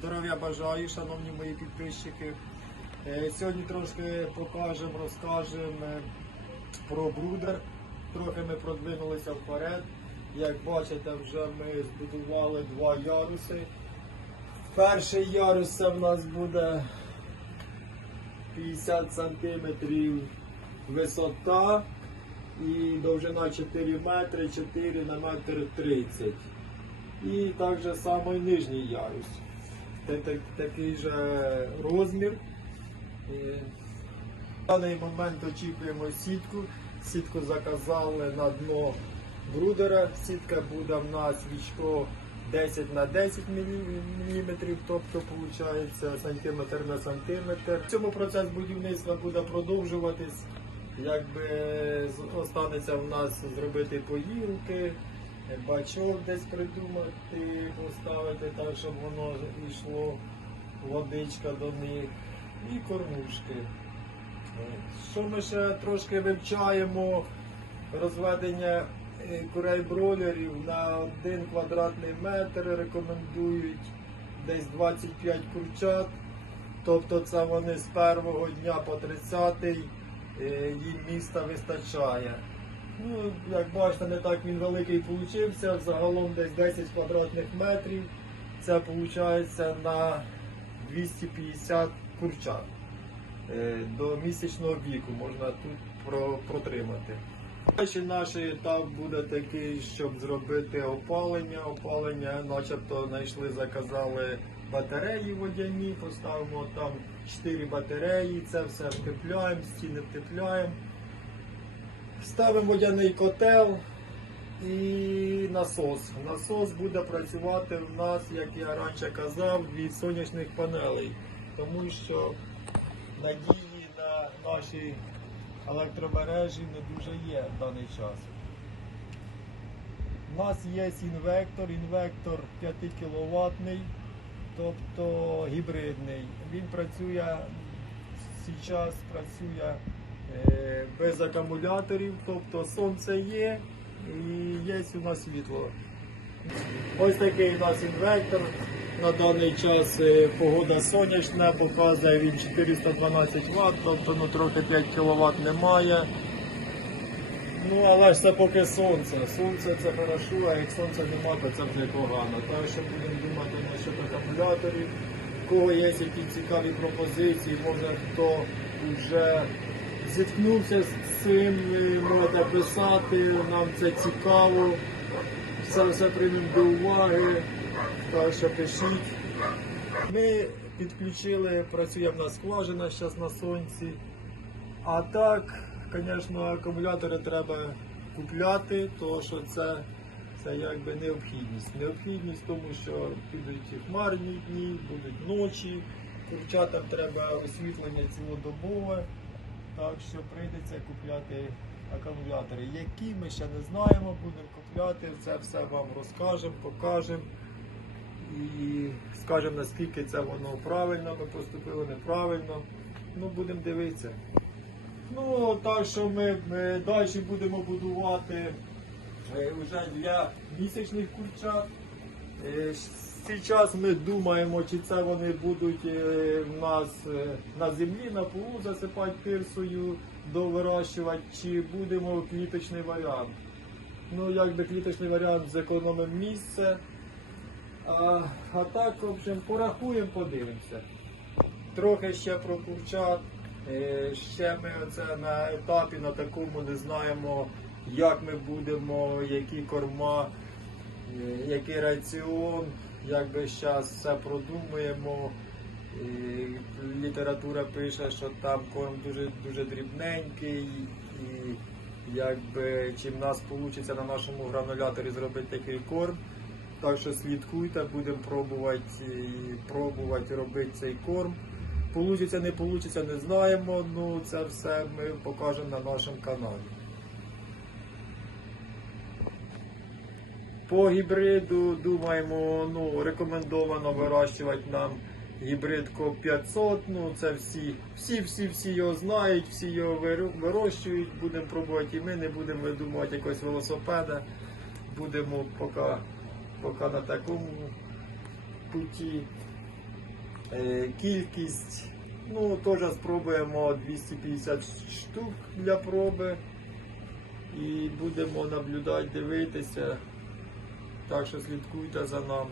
Здоров'я бажаю, шановні мої підписчики. Е, Сьогодні трошки покажемо, розкажемо е, про брудер. Трохи ми продвинулися вперед. Як бачите, вже ми збудували два яруси. Перший ярус це в нас буде 50 сантиметрів висота і довжина 4 метри, 4 на метр 30. І так же само і нижній ярус. Та- та- Такий же розмір. В даний момент очікуємо сітку. Сітку заказали на дно брудера. Сітка буде в нас вічко 10 на 10 мм, тобто виходить сантиметр на сантиметр. В цьому процес будівництва буде продовжуватись. Якби останеться в нас зробити поїлки, бачок десь придумати, поставити так, щоб воно йшло водичка до них і кормушки. Що ми ще трошки вивчаємо розведення е, курей бройлерів на один квадратний метр рекомендують десь 25 курчат. Тобто це вони з першого дня по 30 їм міста вистачає. Ну, як бачите, не так він великий получився. Загалом десь 10 квадратних метрів. Це виходить на 250 курчат. Е, До місячного віку можна тут протримати. Перший наш етап буде такий, щоб зробити опалення. Опалення, начебто, знайшли, заказали батареї водяні, поставимо там 4 батареї, це все втепляємо, стіни втепляємо. Ставимо водяний котел і насос. Насос буде працювати в нас, як я раніше казав, від сонячних панелей, тому що надії на наші електромережі не дуже є в даний час. У нас є інвектор, інвектор 5 кВт, тобто гібридний. Він працює зараз працює без акумуляторів, тобто сонце є і є у нас світло. Ось такий у нас інвектор. На даний час е, погода сонячна, показує він 412 Вт, тобто ну, трохи 5 кВт немає. Ну, але ж це поки сонце. Сонце це хорошо, а як сонця нема, то це вже погано. Так що будемо думати насчет акумуляторів. У кого є які цікаві пропозиції, може хто вже зіткнувся з цим, ви можете писати, нам це цікаво. Все все приймемо до уваги. Так що пишіть. Ми підключили, працює в нас скважина зараз на сонці. А так, звісно, акумулятори треба купляти, тому що це, це якби необхідність. Необхідність тому, що підуть хмарні дні, будуть ночі, курчатам треба освітлення цілодобове. Так що прийдеться купляти акумулятори. Які ми ще не знаємо, будемо купляти, це все вам розкажемо, покажемо і скажемо наскільки це воно правильно, ми поступили неправильно. Ну, будемо дивитися. Ну, так що ми, ми далі будемо будувати е, вже для місячних курчат. Е, Зараз ми думаємо, чи це вони будуть е, в нас е, на землі, на полу засипати пирсою, довирощувати, чи будемо кліточний варіант. Ну, якби кліточний варіант зекономимо місце. А, а так, в общем, порахуємо, подивимося. Трохи ще про курчат. Е, Ще ми оце на етапі на такому не знаємо, як ми будемо, які корма, е, який раціон, як би зараз все продумуємо. І література пише, що там корм дуже дуже дрібненький, і якби чи в нас вийде на нашому грануляторі зробити такий корм. Так що слідкуйте, будемо пробувати, пробувати робити цей корм. Получиться, не получиться, не знаємо. Ну це все ми покажемо на нашому каналі. По гібриду думаємо, ну рекомендовано вирощувати нам гібрид КОП 500. Ну це всі, всі, всі, всі його знають, всі його вирощують. Будемо пробувати і ми не будемо видумувати якогось велосипеда. Будемо поки, поки на такому путі. Е, Кількість, ну теж спробуємо 250 штук для проби. І будемо наблюдати, дивитися. Так що слідкуйте за нами.